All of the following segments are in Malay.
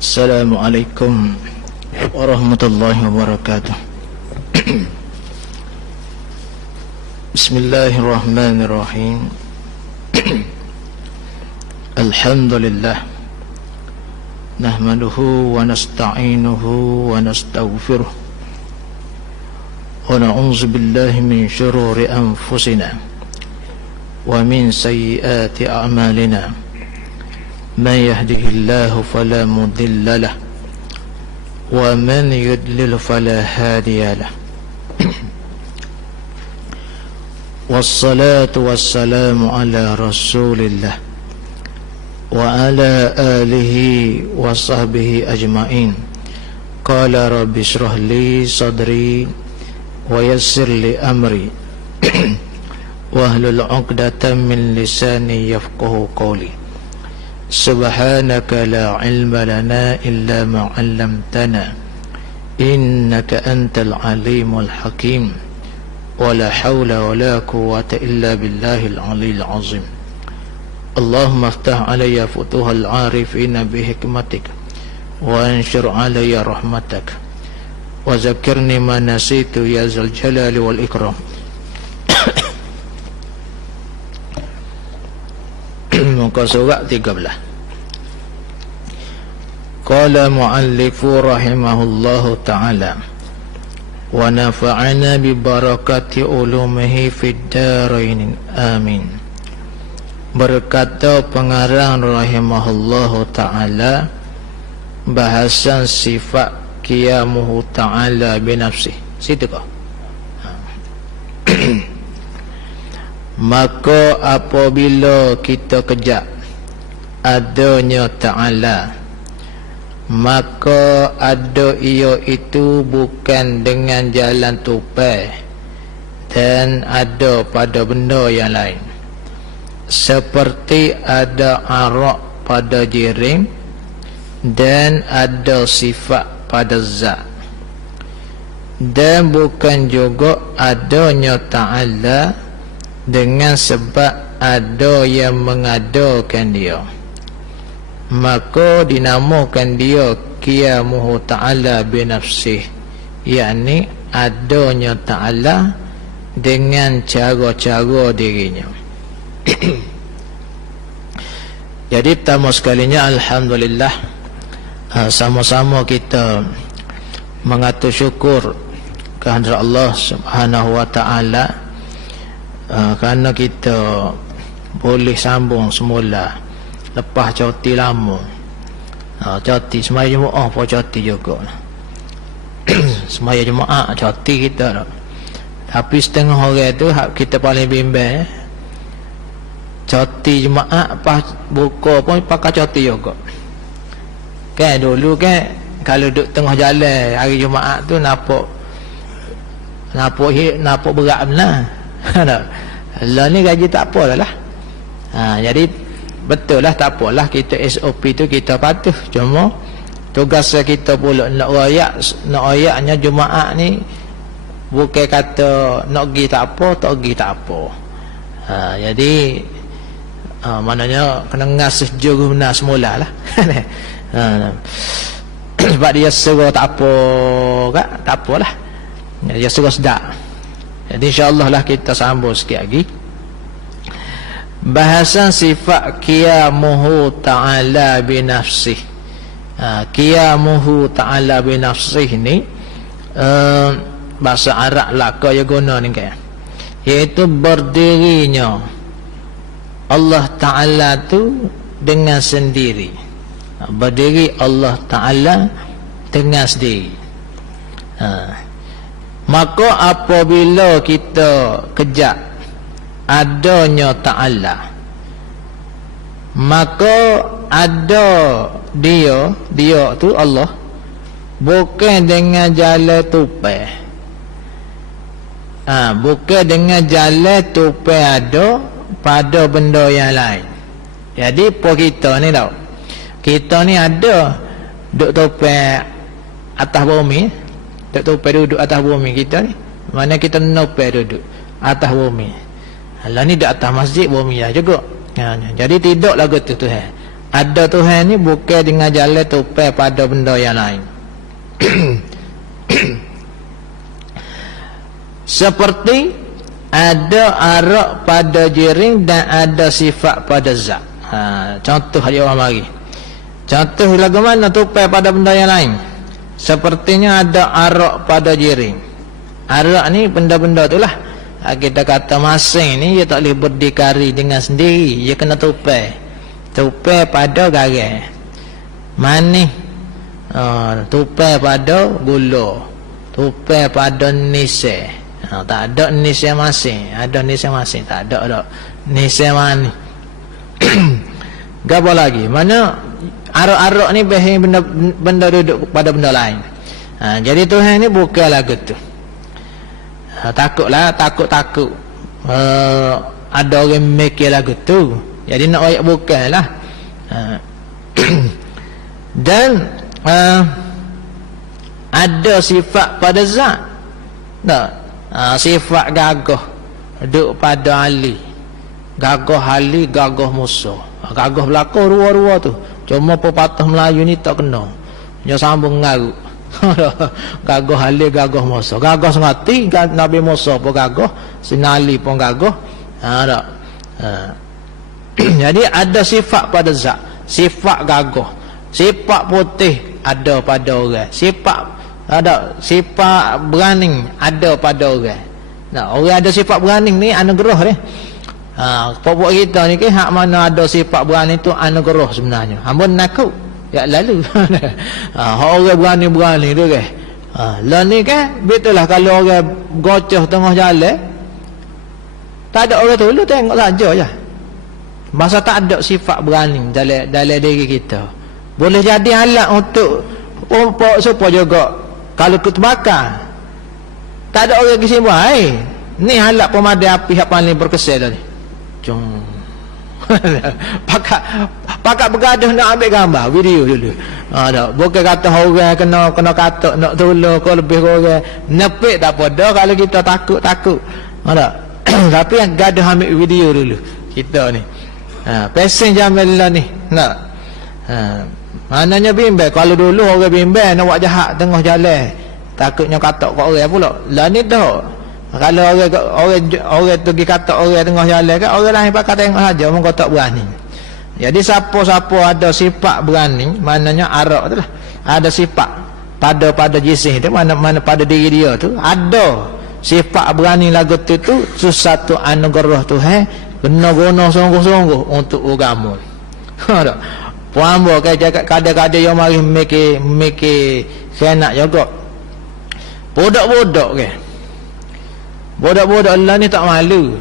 Assalamualaikum warahmatullahi wabarakatuh. Bismillahirrahmanirrahim. Alhamdulillah, nahmaduhu wa nasta'inuhu wa nastaghfiruh, wa na'udzu billahi min syururi anfusina wa min sayyiati a'malina. من يهده الله فلا مضل له ومن يضلل فلا هادي له والصلاة والسلام على رسول الله وعلى آله وصحبه أجمعين. قال رب اشرح لي صدري ويسر لي أمري واحلل عقدة من لساني يفقهوا قولي. Subhanaka la ilma lana illa ma 'allamtana innaka antal alimul hakim wa la hawla wa la quwwata illa billahil aliyil azim. Allahumma aftah alayya futuhal arifina bihikmatik wa anshur alayya rahmatak wa zakirni ma nasitu ya zal jalali wal ikram. Muka surat 13. Qala muallifu rahimahullahu ta'ala wa nafa'ana bi barakati ulumihi fid darain amin. Berkata pengarang rahimahullahu ta'ala bahasan sifat qiyamuhu ta'ala binafsih. Situ kah? Maka apabila kita kejap adanya ta'ala, maka ada ia itu bukan dengan jalan tupai dan ada pada benda yang lain, seperti ada arak pada jirim dan ada sifat pada zat. Dan bukan juga adanya ta'ala dengan sebab ada yang mengadakan dia, maka dinamakan dia qiyamuhu ta'ala binafsih, yakni adanya ta'ala dengan cara-cara dirinya. Jadi pertama sekalinya alhamdulillah, sama-sama kita mengatur syukur kehadrat Allah Subhanahu wa ta'ala, kerana kita boleh sambung semula lepas cuti lama. Cuti semaya Jumaat pun cuti juga. Semaya Jumaat cuti kita. Tapi setengah orang tu kita paling bimbang, cuti Jumaat pas buka pun pakai cuti juga. Kan dulu kan kalau duduk tengah jalan hari Jumaat tu nampak berat benar. Lah ni gaji tak apa lah. Jadi betul lah, tak apalah, kita SOP tu kita patuh. Cuma tugas kita pula nak ayaknya Jumaat ni bukan kata nak pergi tak apa, tak pergi tak apa. Jadi maknanya kena ngasih juru benar semula lah. Sebab dia suruh tak apa kak, tak apalah, dia suruh sedap. Jadi insyaAllah lah kita sambung sikit lagi bahasan sifat qiyamuhu ta'ala binafsih. Qiyamuhu ta'ala binafsih ni bahasa Arab laka yang guna ni kan, iaitu berdirinya Allah Ta'ala tu dengan sendiri. Berdiri Allah Ta'ala dengan sendiri. Maka apabila kita kejap adanya ta'ala, maka ada dia tu Allah bukan dengan jalan tupai. Bukan dengan jalan tupai ada pada benda yang lain. Jadi apa kita ni tau, kita ni ada duduk tupai atas bumi. Duduk tupai duduk atas bumi kita ni, mana kita nupai duduk atas bumi. Lah ni di atas masjid bumi lah juga. Jadi tidak lagu tu Tuhan. Ada Tuhan ni bukan dengan jalan tupai pada benda yang lain. Seperti ada arak pada jiring dan ada sifat pada zat. Contoh dia orang mari. Contoh lagu mana tupai pada benda yang lain? Sepertinya ada arak pada jiring. Arak ni benda-benda itulah. Kita kata masing ni dia tak boleh berdikari dengan sendiri, dia kena tupai. Tupai pada garam. Manis. Tupai pada gula. Tupai pada nisai. Tak ada nisai masing. Ada nisai masing, tak ada dak. Nisai manis. Gapo lagi? Mana arak-arak ni biasa benda duduk pada benda lain. Jadi Tuhan ni bukan lagu tu. Takutlah, takut ada orang mikir lagu tu. Jadi nak ayat bukanlah. Dan ada sifat pada zat. Tak? Sifat gagah duduk pada Ali. Gagah Ali, gagah Musa. Gagah belakang rua-rua tu. Cuma pepatah Melayu ni tak kena. Dia sambung ngaruk. Gagah Ali, gagah Musa. Gagah semati Nabi Musa pun gagah, Sina Ali pun gagah. Tak? Jadi ada sifat pada zat. Sifat gagah. Sifat putih ada pada orang. Sifat berani ada pada orang. Nah, orang ada sifat berani ni anugerah ni. Pokok kita ni ke hak mana ada sifat berani tu anugerah sebenarnya. Amun nakut ya lalu. Orang berani tu ke. Lah ni kan betul lah kalau orang gocoh tengah jalan tak ada orang tolong tengok saja je. Masa tak ada sifat berani dalam diri kita. Boleh jadi alat untuk supaya juga kalau terbakar tak ada orang kesimpulan, ni alat pemadam api yang paling berkesan tadi. Cung. Pakat bergaduh nak ambil gambar video dulu. Bukan kata orang kena kata nak tolong kau lebih orang nepek tak apa dah kalau kita takut. Tapi yang gaduh ambil video dulu kita ni. Pesen Jamil ni nak. Mananya bimbang. Kalau dulu orang bimbang nak buat jahat tengah jalan, takutnya kata kat orang pula. Lah ni dah. Kalau orang tu pergi kata orang tengah jalan kan, orang lain pakai tengok saja, orang kata berani. Jadi siapa-siapa ada sifat berani, maknanya arak tu lah. Ada sifat pada jisim tu, mana pada diri dia tu ada sifat berani lagu tu sesuatu anugerah Tuhan. Kena guna sungguh-sungguh untuk agama. Puan bo kadang-kadang yang mari mikir senak juga. Budak-budak ke. Budak-budak Allah ni tak malu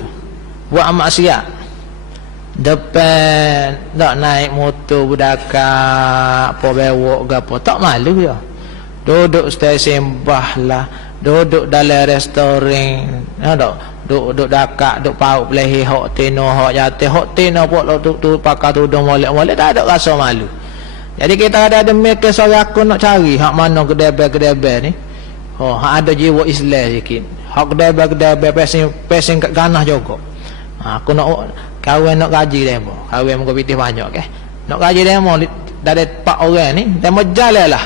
buat maksiat. Depan tak naik motor budaka apa bewok ke apa, tak malu ya. Duduk stesen bah duduk dalam restoran, duduk dakak, duduk pauk belehi hok tino hok jatuh hok tino pun tu pakai tudung molek-molek, tak ada rasa malu. Jadi kita ada mikir seorang aku nak cari hak mana kedai-kedai ni. Hak ada jiwa Islam sikit. Hak kedai-kedai pesen kat ganah juga. Aku nak kahwin nak gaji demo. Kahwin muka pitih banyak ke. Nak gaji demo dari 4 orang ni, demo jalan lah.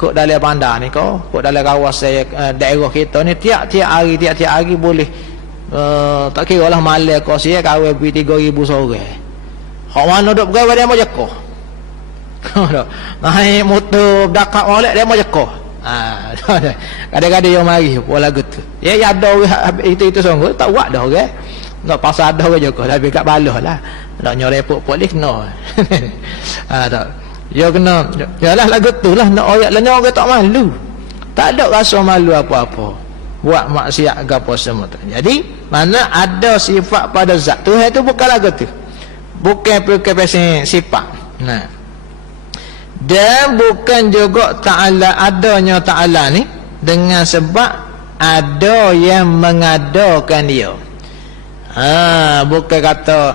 Kok dalam bandar ni kok dalam kawasan daerah kita ni tiap-tiap hari boleh tak kira lah malam kau siap kahwin pergi 3,000 seorang. Hak mana duk pegawai dia mau jekoh. Naik motor dakak molek dia mau jekoh. Kadang-kadang yang mari pola gitu. Ya ada itu sungguh tak buat dah orang. Nak pasal ada orang jekoh tapi kat balah lah. Nak nyorepot polis kena. Tak. Ya kena yalah lagu tu lah nak ayat lah orang tak malu. Tak ada rasa malu apa-apa buat maksiat ke apa semua tu. Jadi mana ada sifat pada zat Tuhan tu bukan lagu tu. Bukan pesen sifat. Nah. Dan bukan juga Ta'ala adanya Ta'ala ni dengan sebab ada yang mengadakan dia. Bukan kata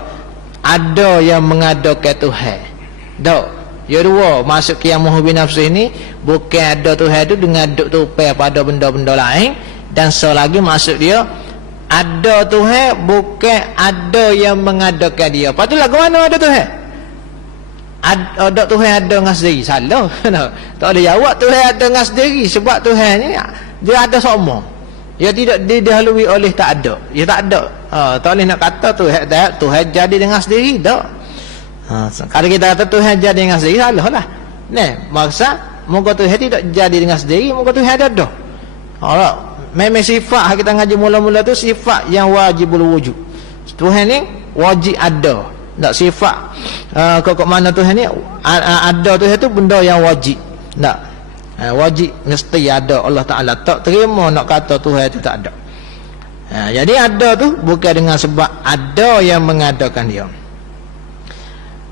ada yang mengadakan Tuhan. Tak. Ya dua, masuk ke yang muhbi nafsu ini bukan ada Tuhan itu dengan duk tupai pada benda-benda lain. Dan selagi masuk dia ada Tuhan bukan ada yang mengadakan dia. Lepas tu lagu mana ada Tuhan? ada Tuhan ada dengan sendiri. Salah. Tak boleh jawab Tuhan ada dengan sendiri, sebab Tuhan ni dia ada semua. Dia tidak didahului oleh tak ada. Dia tak ada. Tak boleh nak kata Tuhan jadi dengan sendiri, tak. Kalau kita kata Tuhan jadi dengan sendiri, salah lah. Maksud moga Tuhan tidak jadi dengan sendiri, moga Tuhan ada dah. Memang sifat kita ngaji mula-mula tu sifat yang wajibul wujud. Tuhan ni wajib ada. Tak sifat kok mana Tuhan ni ada, Tuhan tu benda yang wajib. Tak. Wajib mesti ada. Allah Ta'ala tak terima nak kata Tuhan itu tak ada. Jadi ada tu bukan dengan sebab ada yang mengadakan dia,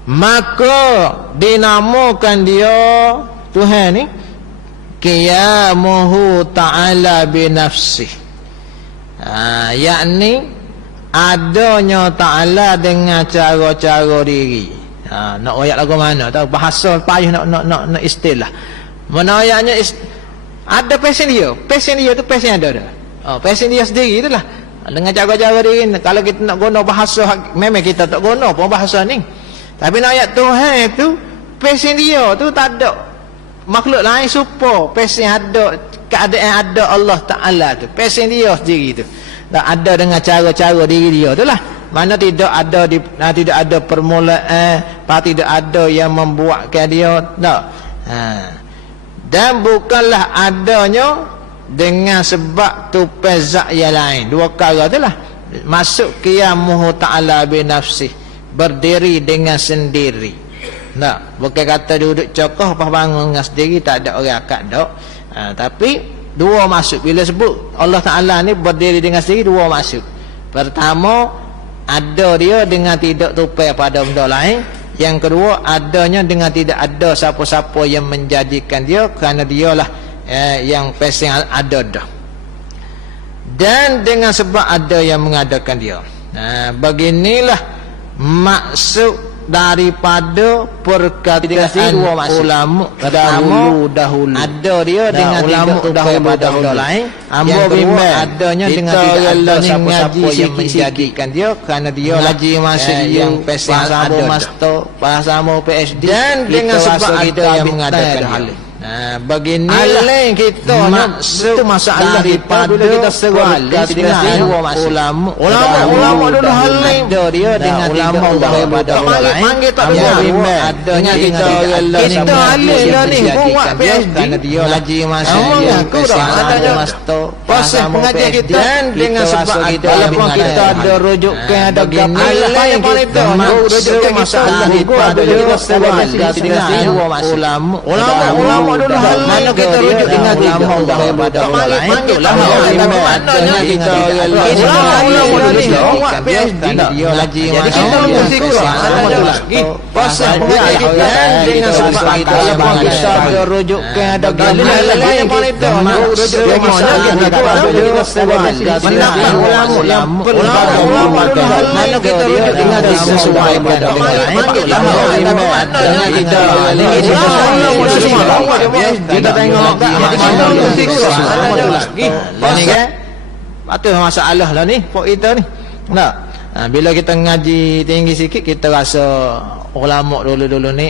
maka dinamakan dia Tuhan ni qiyamuhu ta'ala binafsih, yakni adanya Ta'ala dengan cara-cara diri. Nak ayat lagu mana tahu, bahasa payah nak istilah. Mana ayatnya ada passion dia tu passion ada dah. Passion dia sendiri itulah dengan cara-cara diri. Kalau kita nak guna bahasa, memang kita tak guna pun bahasa ni, tapi nak ayat Tuhan itu passion dia tu tak ada makhluk lain supaya passion ada, keadaan ada Allah Ta'ala tu passion dia sendiri tu. Tak ada dengan cara-cara diri dia tu lah. Mana tidak ada permulaan, tidak ada yang membuatkan dia, tak. Dan bukanlah adanya dengan sebab tupai zat yang lain. Dua perkara tu lah. Masuk qiyamuhu ta'ala binafsih, berdiri dengan sendiri. Tak. Bukan kata duduk cokoh pas bangun dengan sendiri, tak ada orang akad tak. Tapi dua masuk. Bila sebut Allah Ta'ala ni berdiri dengan sendiri, dua masuk. Pertama, ada dia dengan tidak tupai pada benda lain. Yang kedua, adanya dengan tidak ada siapa-siapa yang menjadikan dia, kerana dialah yang pasti ada dah. Dan dengan sebab ada yang mengadakan dia. Beginilah maksud daripada perkataan ulama dahulu. Ada dia dengan tidak tupai pada benda lain. Yang kedua, adanya dengan tidak ada siapa-siapa yang menjadikan dia, kerana dia lagi masih yang pasti ada sama PhD. Dan dengan sebab ada yang mengadakan dia. Beginilah kita maksud masalah daripada bila kita serual dengan ulama dulu hal lain dia dengan ulama daripada lain panggil tak benar adanya kita alih lah ni buat PhD kerana dia lagi masih aku dah adanya proses pengajian kita. Dan dengan sebab walaupun kita ada rujukan, ada gambar lain kita rujukan masalah daripada kita serual dengan ulama dulu hal mana kita rujuk dengan ulama daripada lain. Panggillah maknanya kita ulama dulu ni buat PhD dia lagi jadi kita mesti kurang lagi proses pengajian kita. Dengan sebab walaupun kita ada rujukan, ada gambar lain kita rujuk masalah daripada kita serual mendapat ulama mana kita rujuk dengan sesuai pada lain. Panggillah maknanya kita kita tengok jadi kita mesti kurang lagi proses. Patut masalah lah ni pok kita ni. Tak. Bila kita ngaji tinggi sikit, kita rasa ulama dulu-dulu ni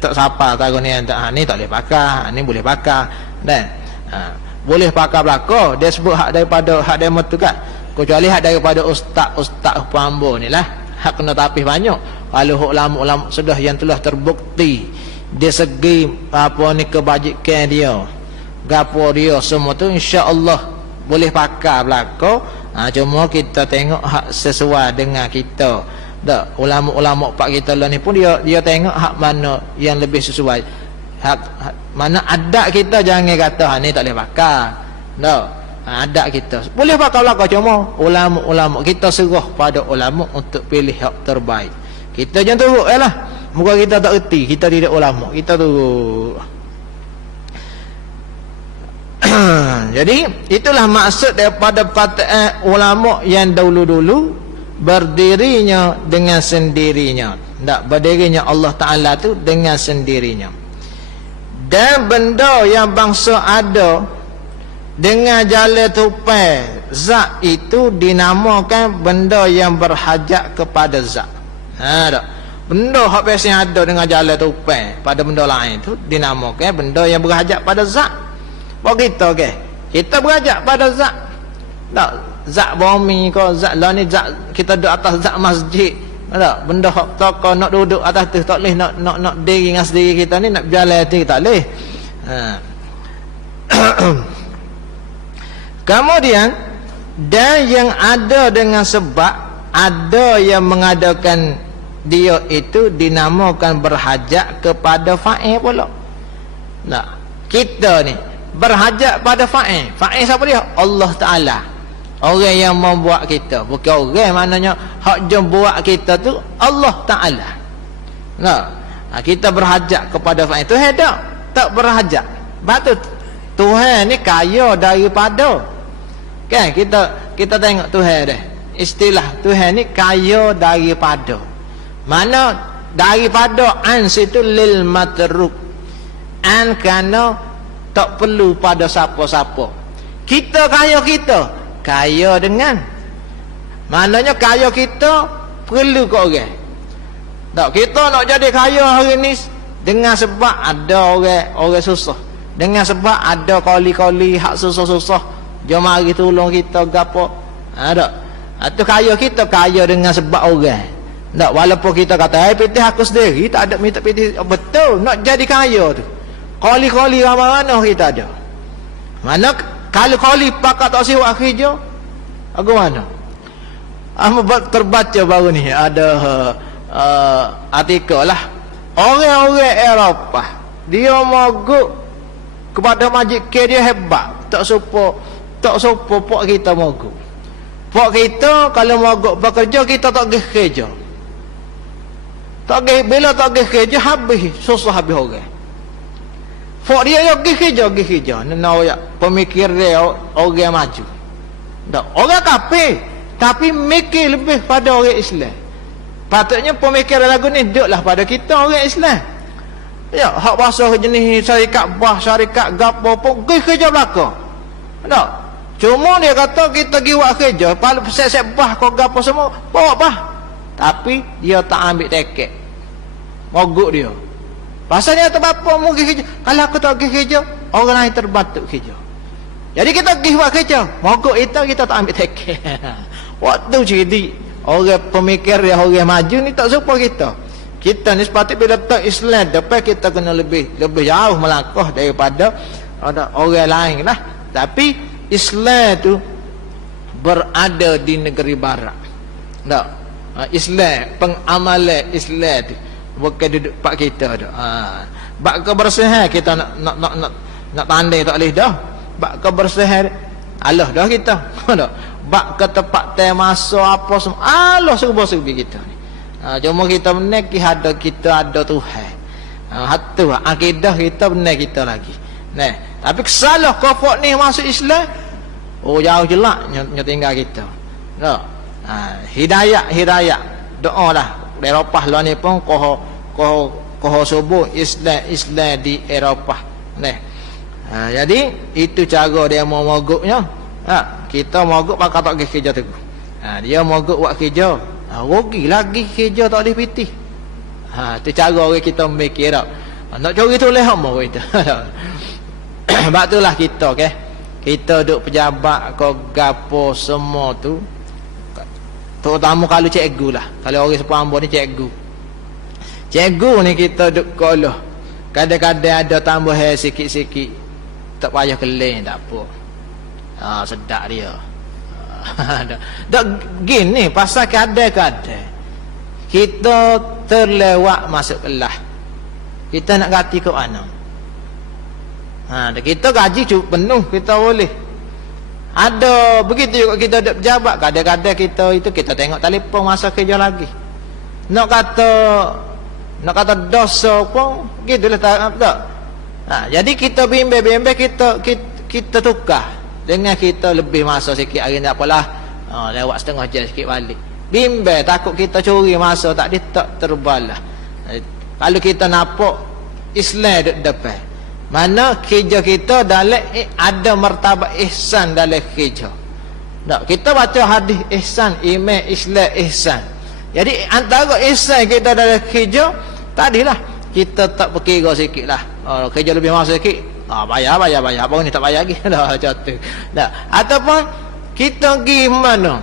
tak siapa tahu ni ni tak boleh pakai, ni boleh pakai. Dan boleh pakai belaka dia sebut hak daripada hak demo tu kan, kecuali hak daripada ustaz pambo ni lah hak kena tapis banyak. Kalau ulama sudah yang telah terbukti dia segi apa ni kebajikan dia, gapo dia semua tu insya-Allah boleh pakai belaka. Cuma kita tengok hak sesuai dengan kita. Tak, ulama-ulama pak kita lah ni pun dia tengok hak mana yang lebih sesuai. Hak mana adat kita, jangan kata ni tak boleh pakai. Tak. Adat kita boleh pakai belaka, cuma ulama-ulama kita serah pada ulama untuk pilih hak terbaik. Kita jangan turut lah. Muka kita tak erti, kita tidak ulama, kita turut. Jadi itulah maksud daripada perkataan ulama yang dahulu-dulu, berdirinya dengan sendirinya. Tak, berdirinya Allah Ta'ala tu dengan sendirinya. Dan benda yang bangsa ada dengan jalan tupai zat itu dinamakan benda yang berhajat kepada zat. Tak. Benda hak biasa ada dengan jalan tupai pada benda lain tu dinamakan benda yang berhajat pada zat. Begitu ke? Kita berhajat pada zat. Tak zat bumi ke zat lah ni zat kita duduk atas zat masjid. Tak benda hak toko nak duduk atas tu tak boleh nak diri dengan sendiri kita ni nak berjalan tu tak boleh. Kemudian dan yang ada dengan sebab ada yang mengadakan dia itu dinamakan berhajat kepada fa'il pula. Nah, kita ni berhajat pada fa'il. Fa'il siapa dia? Allah Ta'ala. Orang yang membuat kita. Bukan orang maknanya hak jom buat kita tu Allah Ta'ala. Nah, kita berhajat kepada fa'il. Tuhan tak berhajat. Sebab tu Tuhan ni kaya daripada. Kan kita tengok Tuhan dah. Istilah Tuhan ni kaya daripada. Mana daripada an situ lil matruk. An kerana tak perlu pada siapa-siapa. Kita kaya dengan. Maknanya kaya kita perlu ke orang. Tak kita nak jadi kaya hari ni dengan sebab ada orang susah. Dengan sebab ada kali-kali hak susah-susah. Jom mari tolong kita gapo. Ada. Itu kaya kita kaya dengan sebab orang. Tak walaupun kita kata pitih aku sendiri tak ada minta pitih betul nak jadi kaya tu. Kali-kali ramai-ramai kita ada. Mana kali-kali pakat tak siwak kerja. Aku mana? Terbaca baru ni ada artikel lah. Orang-orang Eropah dia mogok kepada majik dia hebat. Tak supo pok kita mogok. Pok kita kalau mogok bekerja kita tak pergi kerja. Bila tak pergi kerja habis susah habis orang. Pok dia pergi kerja. Nak pemikir dia orang maju. Tak orang kafir tapi mikir lebih pada orang Islam. Patutnya pemikiran lagu ni duduklah pada kita orang Islam. Ya, hak bahasa jenis syarikat gapo pun pergi kerja belaka. Tak. Cuma dia kata kita pergi buat kerja, kalau set bah kau gapo semua, bawa bah. Tapi dia tak ambil tiket. Mogok dia. Pasalnya tu bapa mau pergi kerja. Kalau aku tak pergi kerja, orang lain terbatuk kerja. Jadi kita pergi buat kerja, mogok kita tak ambil tiket. Waktu jadi orang pemikir dia orang maju ni tak suka kita. Kita ni sepatutnya bila tak Islam depan kita kena lebih jauh melangkah daripada ada orang lain lah. Tapi Islam tu berada di negeri barat. Tak. Islam, pengamalan Islam tu bukan duduk pak kita dah. Bak kebersihan kita nak tandai tak boleh dah. Bak kebersihan Allah dah kita. Tak. Bak ke tempat masa apa semua Allah serba-serbi kita ni. Cuma kita benar kita ada Tuhan. Hatu akidah kita benar kita lagi. Nah, tapi kesalah kafir ni masuk Islam. Oh jauh jelak tinggal kita. No. Hidayah. Doa lah. Di Eropah lah ni pun koho subuh Islam di Eropah. Nah. Jadi itu cara dia mau mogoknya. Kita mogok pakai tak kerja tu. Dia mogok buat kerja. Rugi lagi kerja tak boleh pitih. Tu cara orang kita mikir tak. Nak curi tu leh apa kita. Sebab itulah kita kita duk pejabat ke gapo semua tu. Terutama kalau cikgu lah. Kalau orang sepambo ni cikgu. Cikgu ni kita duk kolah. Kadang-kadang ada tambahan sikit-sikit. Tak payah keleng tak apa. Sedap dia. Tak gini pasal kadang-kadang kita terlewat masuk kelas. Kita nak ganti ke mana? Kita gaji cukup penuh kita boleh. Ada begitu juga kita ada pejabat. Kadang-kadang kita tengok telefon masa kerja lagi. Nak kata dosa pun gitulah tak. Jadi kita bimbang kita tukar dengan kita lebih masa sikit hari ni apalah. Lewat setengah jam sikit balik. Bimbang takut kita curi masa tak terbalah. Kalau kita nampak Islam duduk depan. Mana kerja kita dalam ada martabat ihsan dalam kerja. Tak, kita baca hadis ihsan, iman, Islam, ihsan. Jadi antara ihsan kita dalam kerja tadilah kita tak berkira sikit lah. Kerja lebih mahal sikit, bayar. Apa ni tak bayar lagi. Dah jatuh. Dah. Ataupun kita pergi mana?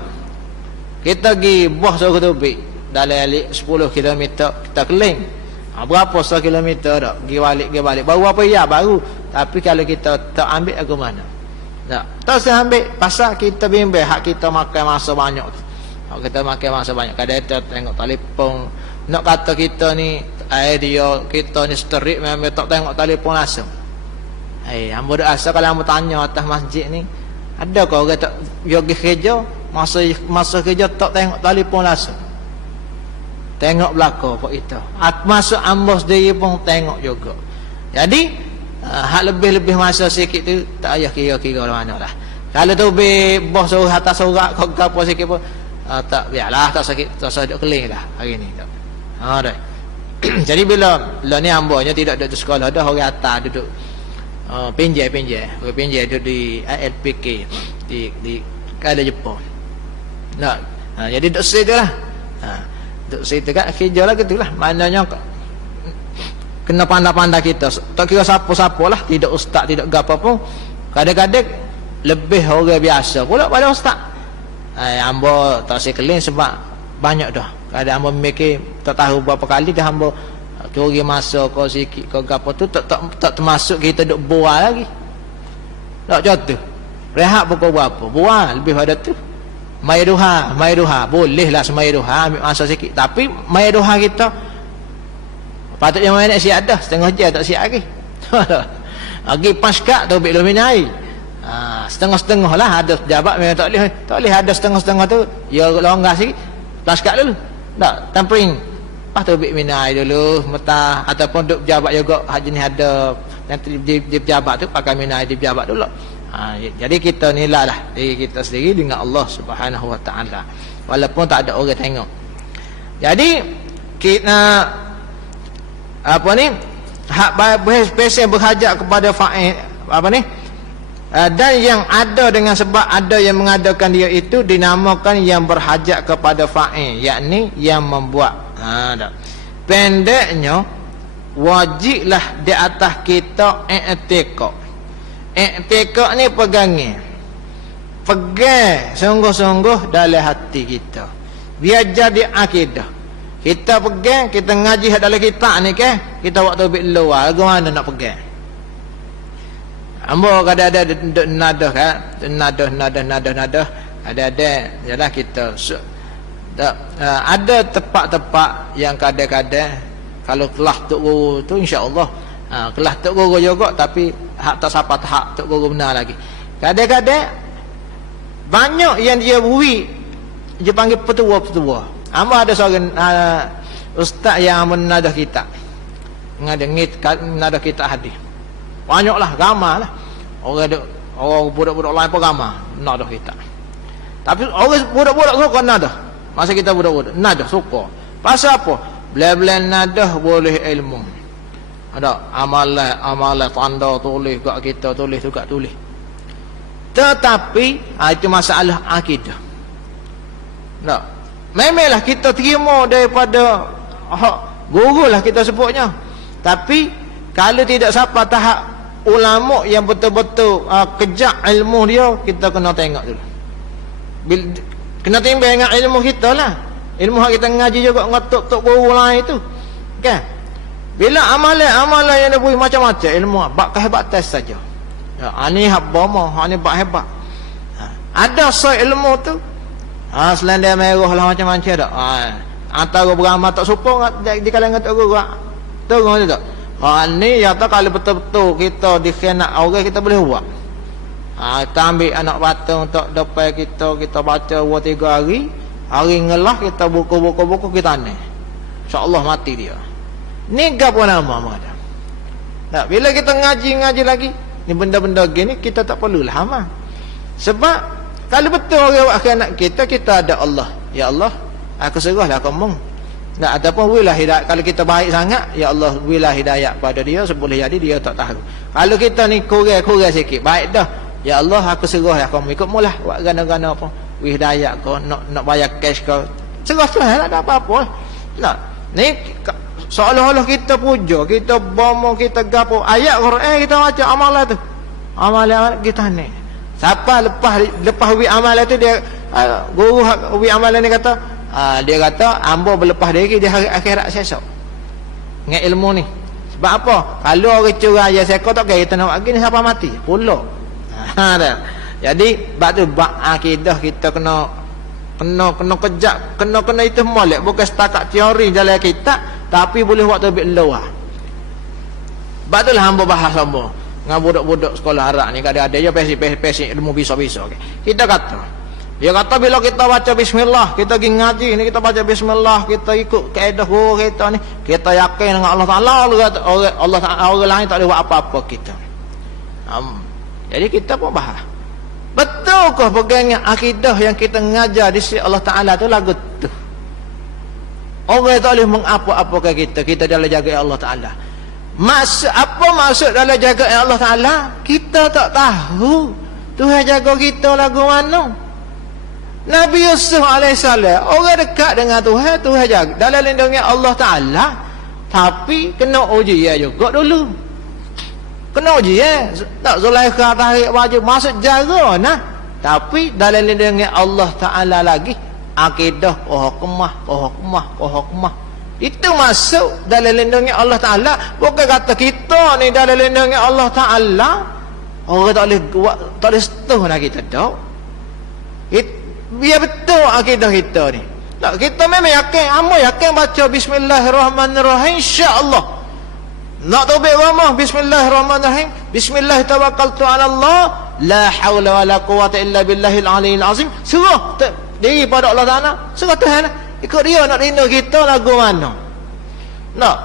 Kita pergi buah suruh tubik dalam 10 km kita keling. Berapa 100 km dah? Pergi balik. Baru apa ya? Baru. Tapi kalau kita tak ambil aku mana? Tak saya ambil pasal kita bimbang hak kita makan masa banyak tu. Hak kita makan masa banyak. Kadang kita tengok telefon, nak kata kita ni kita ni sterik memang tak tengok telefon langsung. Hamba dah asal kalau hamba tanya atas masjid ni, ada ke orang tak pergi kerja masa kerja tak tengok telefon langsung. Tengok belakang apa itu. Masuk hamba sendiri pun tengok juga. Jadi hak lebih masa sikit tu tak payah kira-kira mana lah. Kalau tu bos suruh atas sorak kau apa sikit pun tak biarlah, tak sakit, tak usah duduk keling dah hari ni tak. Dah. Jadi bila ni hambanya tidak duduk sekolah, dah orang atas duduk pinjai duduk di LPK di kada Jepun. Jadi duduk situ lah. Duduk situ kan kerja lah gitulah. Maknanya kena pandai-pandai kita. Tak kira siapa-siapa lah, tidak ustaz, tidak apa pun. Kadang-kadang lebih orang biasa pula pada ustaz. Hamba tak sekeling sebab banyak dah. Kadang hamba mikir tak tahu berapa kali dah hamba curi masa kau sikit kau apa tu tak termasuk kita duk bual lagi. Tak jatuh. Rehat pukul berapa? Bual lebih pada tu. Mai duha. Bolehlah semai duha ambil masa sikit. Tapi mai duha kita patutnya main nak siap dah, setengah jam tak siap lagi. Lagi paskat tu ambil luminai. Setengah-setengah lah, ada pejabat memang tak boleh ada setengah-setengah tu. Ya longgar sikit, paskat dulu. Tak, tampering. Lepas tu ambil minai dulu, metah ataupun duk pejabat juga haji ni ada nanti di pejabat tu pakai minai di pejabat dulu. Jadi kita nilai lah diri kita sendiri dengan Allah Subhanahu Wa Taala. Walaupun tak ada orang tengok. Jadi kita apa ni hak spesial berhajat kepada fa'il apa ni dan yang ada dengan sebab ada yang mengadakan dia itu dinamakan yang berhajat kepada fa'il, yakni yang membuat. Pendeknya wajiblah di atas kita i'tikad ni pegang sungguh-sungguh dalam hati kita biar jadi akidah. Kita pegang, kita ngaji dalam kitab ni ke, kita waktu tubik luar, bagaimana nak pegang? Ambo kadang-kadang nadah kan, nadah. Ada ialah kita ada tempat-tempat yang kadang-kadang kalau kelas tok guru tu insya-Allah kelas tok guru juga, tapi hak tak siapa hak tok guru benar lagi. Kadang-kadang banyak yang dia beri dia panggil petua. Amba ada seorang ustaz yang menadah kita. Menadah kita hadis. Banyaklah ramai lah. Orang budak-budak lain pun ramai menadah kita. Tapi orang budak-budak suka nadah. Masa kita budak-budak nadah suka. Pasal apa? Bila-bila nadah boleh ilmu. Ada amalan tanda tulis kat kita, tulis. Tetapi itu masalah akidah. Tak. Memanglah kita terima daripada guru lah kita sebutnya. Tapi kalau tidak siapa tahap ulama yang betul-betul kejak ilmu dia, kita kena tengok dulu. Kena timbang dengan ilmu kita lah. Ilmu yang kita ngaji juga ngotok-tok guru lain itu. Kan? Bila amalan yang dia beri macam-macam ilmu, bak kehebatan saja. Ini haba mah, ini bak hebat. Ada ilmu tu selain dia merah lah macam-macam tak. Antara beramal tak supong di kalangan tak guru. Tengok tu tak. Ni ya tak kalau betul-betul kita dikhianat orang kita boleh buat. Kita ambil anak patung untuk depan kita baca 2-3 hari ngelah kita buku kita ni. InsyaAllah mati dia. Ni gapo nama macam. Tak, bila kita ngaji lagi ni benda-benda gini kita tak perlulah amal. Sebab kalau betul orang buat khianat kita ada Allah. Ya Allah, aku serahlah kamu. Tak ataupun wilah hidayah. Kalau kita baik sangat, ya Allah wilah hidayah pada dia, seboleh jadi dia tak tahu. Kalau kita ni kurang sikit, baik dah. Ya Allah, aku serahlah kamu, ikut mulah buat gana-gana apa. Hidayah kau nak bayar cash kau Serah Tuhan tak ada apa-apa. Nah, ni seolah-olah kita puja, kita bomo, kita gapo ayat Quran kita baca amalan tu. Amalan kita ni. Siapa lepas ubi amalan tu dia guru ubi amalan ni kata dia kata ambo berlepas diri di hari akhirat esok. Dengan ilmu ni. Sebab apa? Kalau orang curang aja seko tak kaya kita nak bagi ni siapa mati? Pula. Dah. Jadi bab tu bab akidah kita kena kejap, kena itu molek bukan setakat teori dalam kitab tapi boleh buat lebih luar. Bab tu lah hamba bahas hamba dengan budak-budak sekolah Arab ni kadang ada je pesi ilmu bisa-bisa. Okay. Kita kata dia kata bila kita baca bismillah, kita pergi ngaji ni kita baca bismillah, kita ikut kaedah guru kita ni, kita yakin dengan Allah Taala, Allah Taala orang lain tak boleh buat apa-apa kita. Jadi kita pun bahas. Betulkah pegangnya akidah yang kita ngajar di sisi Allah Taala tu lagu tu? Orang tak boleh mengapa-apakan kita dalam jaga Allah Taala. Apa maksud dalam jaga Allah Taala? Kita tak tahu Tuhan jaga kita lagu mana. Nabi Yusuf AS orang dekat dengan Tuhan, Tuhan jaga dalam lindungi Allah Ta'ala. Tapi kena ujian juga dulu. Kena ujian. Tak Zulaikha tarik baju masuk jaga nah. Tapi dalam lindungi Allah Ta'ala lagi akidah hukmah. Itu masuk dalam lindungi Allah Ta'ala. Bukan kata kita ni dalam lindungi Allah Ta'ala orang tak boleh setuh nak kita tahu. Biar betul akidah kita ni. Tak, kita memang yakin, amal yakin baca bismillahirrahmanirrahim insya-Allah. Nak taubat ramah bismillahirrahmanirrahim. Bismillah tawakkaltu 'ala Allah, la haula wala quwata illa billahil aliyil azim. Serah diri pada Allah Taala, serah Tuhan. Ikut dia nak rindu kita lagu mana. Nak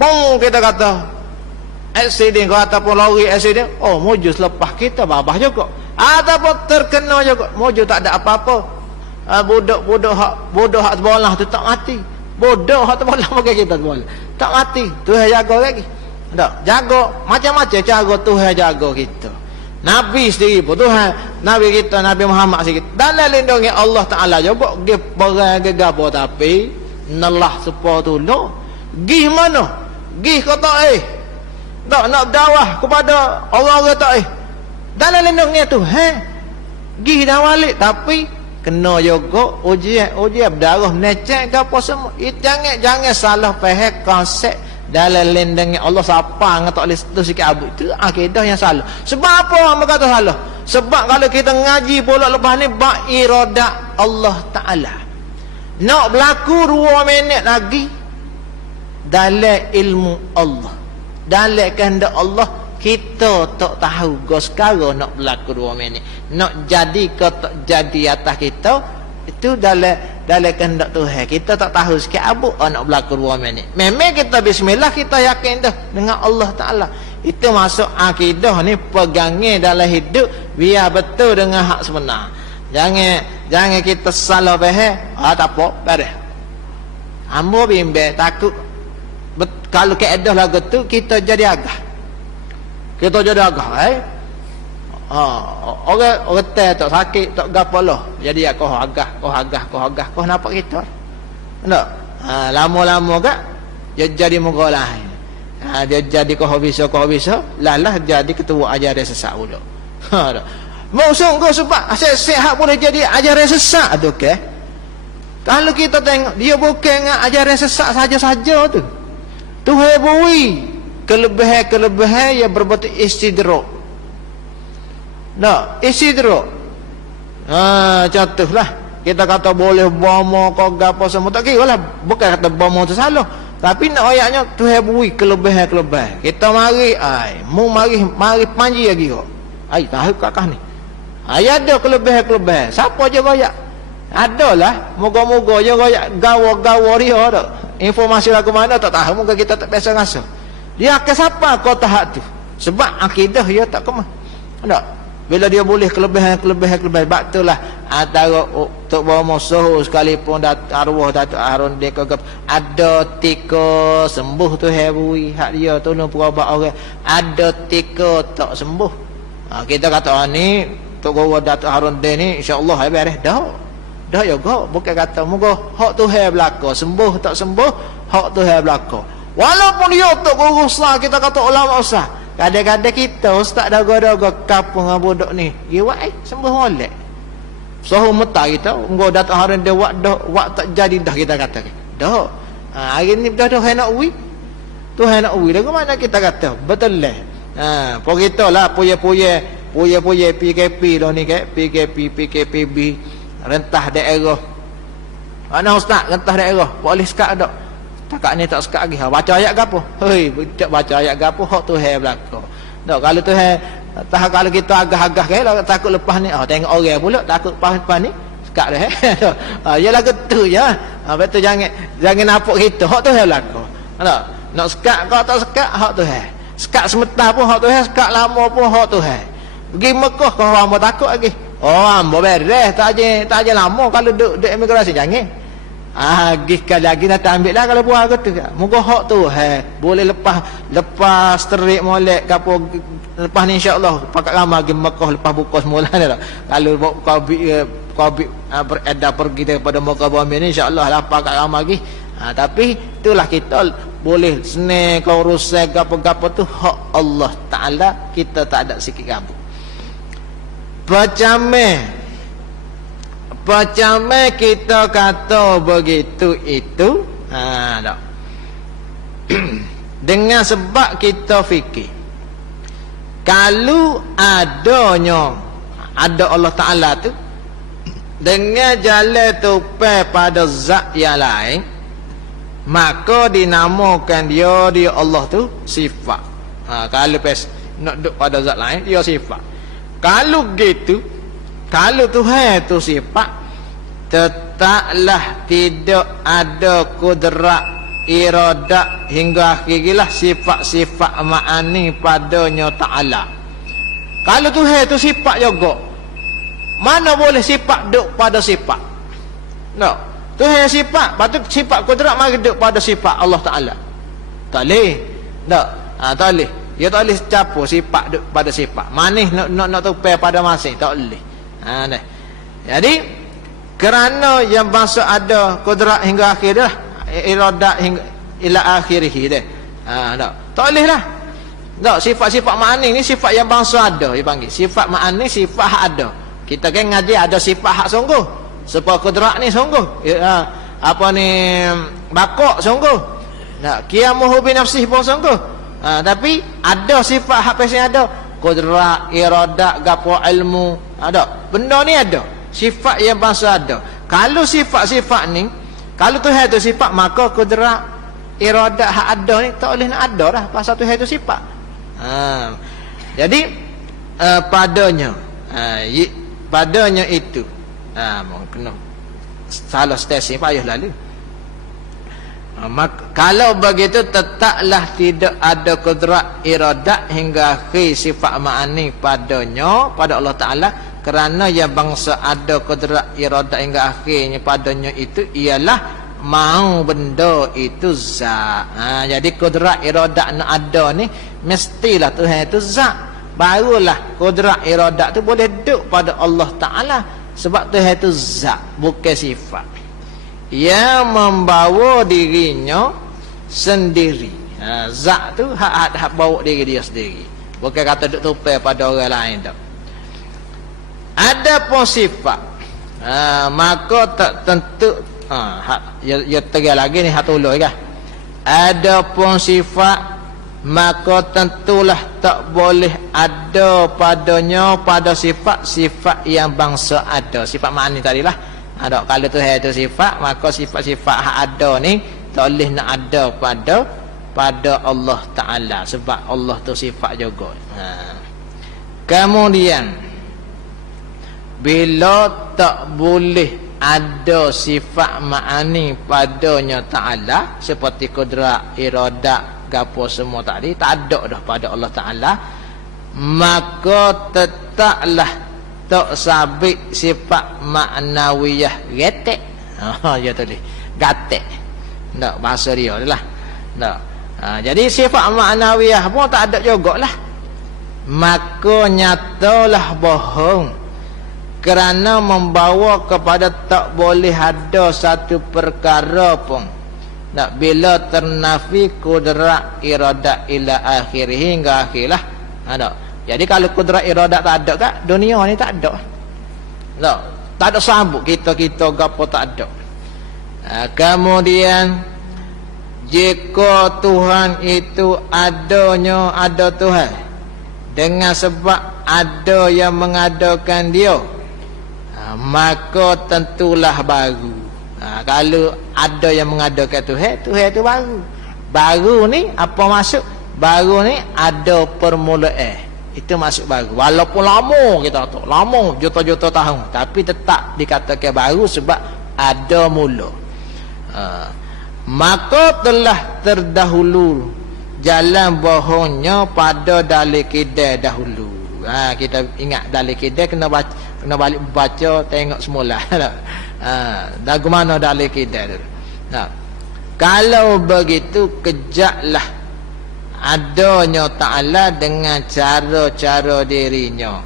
pong kita kata accident ataupun lori accident, oh mujus lepas kita babah juga. Ataupun terkena juga mojo tak ada apa-apa. Bodoh hak bola tu tak mati. Bodoh hak bola pakai kita bola. Tak mati. Tuhan jaga lagi. Tak jaga macam-macam cara Tuhan jaga kita. Nabi sendiri pun Tuhan, Nabi kita Nabi Muhammad sikit. Dalam lindungi Allah Taala juga gi perang ke gapo tapi nalah sepa tolong. Gi mana? Gi kata tak nak dakwah kepada orang-orang tak dalam lindungnya Tuhan pergi dah balik tapi kena juga ujian berdarah menecek ke apa semua. Jangan salah faham konsep dalam lindungnya Allah siapa yang tak boleh tu sikit abu itu akidah yang salah. Sebab apa orang berkata salah? Sebab kalau kita ngaji pula lepas ni bak iradah Allah Ta'ala nak berlaku 2 minit lagi dalam ilmu Allah, dalam kehendak Allah. Kita tak tahu sekarang nak berlaku 2 minit. Nak jadi ke tak jadi atas kita itu dalam kehendak Tuhan. Kita tak tahu sikit abu nak berlaku 2 minit. Memang kita bismillah kita yakin dah dengan Allah Taala. Itu masuk akidah ni pegangnya dalam hidup biar betul dengan hak sebenar. Jangan kita salah faham. Tak apa, beres. Hamba bimbang takut kalau keedah lagu tu kita jadi agak. Kita jadi agak orang tak sakit tak gapo lah. Jadi kau agak nampak kita. Tak? Lama-lama gak dia jadi muka lain. Dia jadi kau bisa lalah jadi ketua ajaran sesat pula. Mau sungguh sebab sehat boleh jadi ajaran sesat tu ke? Kalau kita tengok dia bukan ajaran sesat saja-saja tu. Tuhan beri kelebihan yang berbentuk istidrak. Nah, istidrak. Contohlah kita kata boleh bomo kau gapo semua tak kira lah. Bukan kata bomo tu salah. Tapi nak ayatnya Tuhan beri kelebihan. Kita mari mari panji lagi kau. Tahu kakak ni. Ada kelebihan. Siapa je royak? Adalah moga-moga je royak gawa dia dak. Informasi lagu mana tak tahu, mungkin kita tak biasa rasa. Dia akan siapa kau tahap tu? Sebab akidah dia tak kemah. Tak? Bila dia boleh kelebihan. Sebab itulah antara Tok Bawa Musuh sekalipun arwah Datuk Harun dia kagap ada 3 sembuh tu hebui hak dia tolong perawat orang. Ada 3 tak sembuh. Kita kata ni Tok Bawa Datuk Harun dia ni insya-Allah beres dah. dah juga bukan kata moga hak Tuhan belaka, sembuh tak sembuh hak Tuhan belaka. Walaupun dia tak guru besar, kita kata ulama besar, kadang-kadang kita ustaz daga-daga kapung budak ni giwai sembuh molek. Sohu meta kita engko datang hari dia wak tak jadi dah kita kata. Dah. Hari ni dah hendak uwi. Tuhan nak uwi dah ke mana kita kata? Betul lah. Pok kita lah puya-puya PKP dah ni ke PKPB rentah daerah. Mana ustaz rentah daerah boleh sekat dak? Takak ni tak sekat lagi. Baca ayat gapo? Hei, tak baca ayat gapo hak Tuhan belaka. Dak kalau Tuhan tak kalau kita agah-agah ke takut lepas ni tengok orang pula takut lepas ni sekat dah yalah gitu ya. Betul jangan napuk kita hak Tuhan belaka. Nak sekat kau tak sekat hak Tuhan. Sekat sementara pun hak Tuhan, sekat lama pun hak Tuhan. Pergi Mekah kau hamba takut lagi. Hamba beres tak aje lama kalau duduk imigrasi jangan. Sekali lagi nak ambil lah kalau buat gitu. Moga hak Tuhan boleh lepas terik molek gapo lepas ni insya-Allah pakat ramai pergi Mekah lepas buka semula dah. Kalau kau beredar pergi daripada Mekah bumi ni insya-Allah lah pakat ramai lagi. Tapi itulah kita boleh senang kau urusan gapo-gapo tu hak Allah Taala, kita tak ada sikit gabu. Pacame kita kata begitu itu tak. Dengan sebab kita fikir kalau ada Allah Taala tu dengan jalan tupai pada zat yang lain, maka dinamakan dia Allah tu sifat. Kalau nak duduk pada zat lain dia sifat. Kalau gitu, kalau Tuhan tu sifat, tetaplah tidak ada kudrat iradat hingga akhirlah sifat-sifat ma'ani padanya Ta'ala. Kalau Tuhan tu sifat juga, mana boleh sifat duduk pada sifat? No. Tuhan sifat, patut sifat kudrat mari duduk pada sifat Allah Ta'ala. Tak boleh. Tak. Tak boleh. Dia tak boleh capur sifat duduk pada sifat. Manis nak tupai pada masing. Tak boleh. Dah. Jadi, kerana yang bangsa ada kudrat hingga akhir dah, iradat hingga ila akhirih dah. Tak boleh lah. Tak, sifat-sifat ma'ani ni sifat yang bangsa ada, dia panggil. Sifat ma'ani sifat hak ada. Kita kan ngaji ada sifat hak sungguh. Sebab kudrat ni sungguh. Apa ni bakok sungguh. Qiyamuhu bi nafsih pun sungguh. Tapi ada sifat hak pesen ada. Kudrat, iradat, gapo ilmu, ada. Benda ni ada. Sifat yang bangsa ada. Kalau sifat-sifat ni, kalau Tuhan tu sifat, maka kudrat, iradat hak ada ni tak boleh nak ada dah. Pasal Tuhan tu sifat. Jadi padanya itu mungkin salah stesen payah lalu. Kalau begitu tetaplah tidak ada kudrat iradat hingga akhir sifat ma'ani padanya pada Allah Ta'ala, kerana yang bangsa ada kudrat iradat hingga akhirnya padanya itu ialah mau benda itu zat. Jadi kudrat iradat nak ada ni mestilah Tuhan itu zat, barulah kudrat iradat tu boleh duduk pada Allah Ta'ala. Sebab Tuhan itu zat, bukan sifat yang membawa dirinya sendiri. Zat tu hak bawa diri dia sendiri, bukan kata duk tupai pada orang lain tak. Ada pun sifat maka tak tentu ya tegar lagi ni hak tolong kan. Ada pun sifat maka tentulah tak boleh ada padanya pada sifat-sifat yang bangsa ada. Sifat ma'ani tadilah ada. Kalau Tuhan itu sifat, maka sifat-sifat hak ada ni tak boleh nak ada pada Allah Ta'ala, sebab Allah tu sifat juga. Kemudian bila tak boleh ada sifat ma'ani padanya Ta'ala, seperti kudrat, iradat, gapo semua tadi tak ada dah pada Allah Ta'ala, maka tetaplah tak sabit sifat maknawiyah getek. Ya tadi gatek. Tak, bahasa dia lah. Tak. Jadi sifat maknawiyah pun tak ada jugalah. Maka nyatalah bohong kerana membawa kepada tak boleh ada satu perkara pun nak bila ternafi kudrat iradat ila akhir hingga akhirlah. Ada. Jadi kalau kudrat iradat tak ada kat dunia ni tak ada. Tak ada sambut kita gapo tak ada. Kemudian jika Tuhan itu ada Tuhan dengan sebab ada yang mengadakan dia, maka tentulah baru. Kalau ada yang mengadakan Tuhan itu baru. Baru ni apa maksud? Baru ni ada permulaan. Itu maksud baru. Walaupun lama kita tahu, lama juta-juta tahun, tapi tetap dikatakan baru sebab ada mula. Maka telah terdahulu jalan bohongnya pada dalil kidai dahulu. Kita ingat dalil kidai kena balik baca tengok semula. Lagu mana dalil kidai tu. Kalau begitu kejaklah adanya Ta'ala dengan cara-cara dirinya.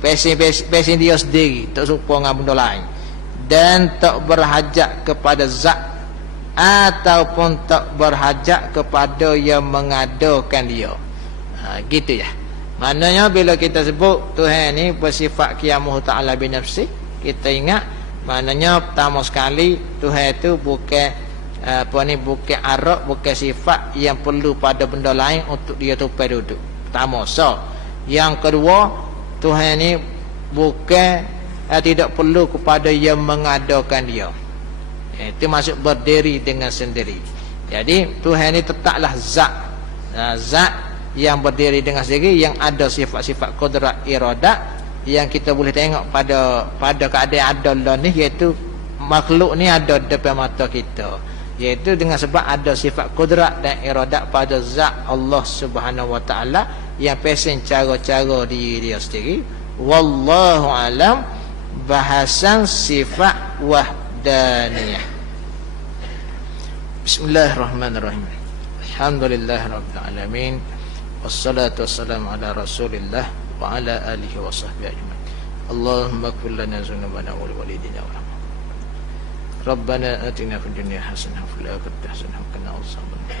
Pesen dia sendiri, tak serupa dengan benda lain, dan tak berhajat kepada zat ataupun tak berhajat kepada yang mengadakan dia. Gitu ya. Maknanya bila kita sebut Tuhan ni bersifat qiyamuhu ta'ala binafsi, kita ingat maknanya pertama sekali Tuhan itu bukan bukan arab, bukan sifat yang perlu pada benda lain untuk dia tupai duduk. Pertama. Yang kedua, Tuhan ni bukan tidak perlu kepada yang mengadakan dia. Itu maksud berdiri dengan sendiri. Jadi Tuhan ni tetaplah zat. Zat yang berdiri dengan sendiri, yang ada sifat-sifat qudrat iradat yang kita boleh tengok pada keadaan ada Allah ni, iaitu makhluk ni ada depan mata kita, iaitu dengan sebab ada sifat qudrat dan iradat pada zat Allah Subhanahu wa taala yang pesen cara-cara diri dia sendiri. Wallahu alam. Bahasan sifat wahdaniyah. Bismillahirrahmanirrahim. Alhamdulillahirabbil alamin. Wassalatu wassalamu ala Rasulillah wa ala alihi wa sahbihi ajmain. Allahumma ighfir lana dzunubana wa liwalidina wa Rabbana atina fid dunya hasanah wa fil akhirati hasanah wa qina adzabannar.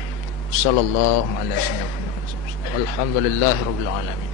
Sallallahu alaihi wasallam. Alhamdulillahirabbil alamin.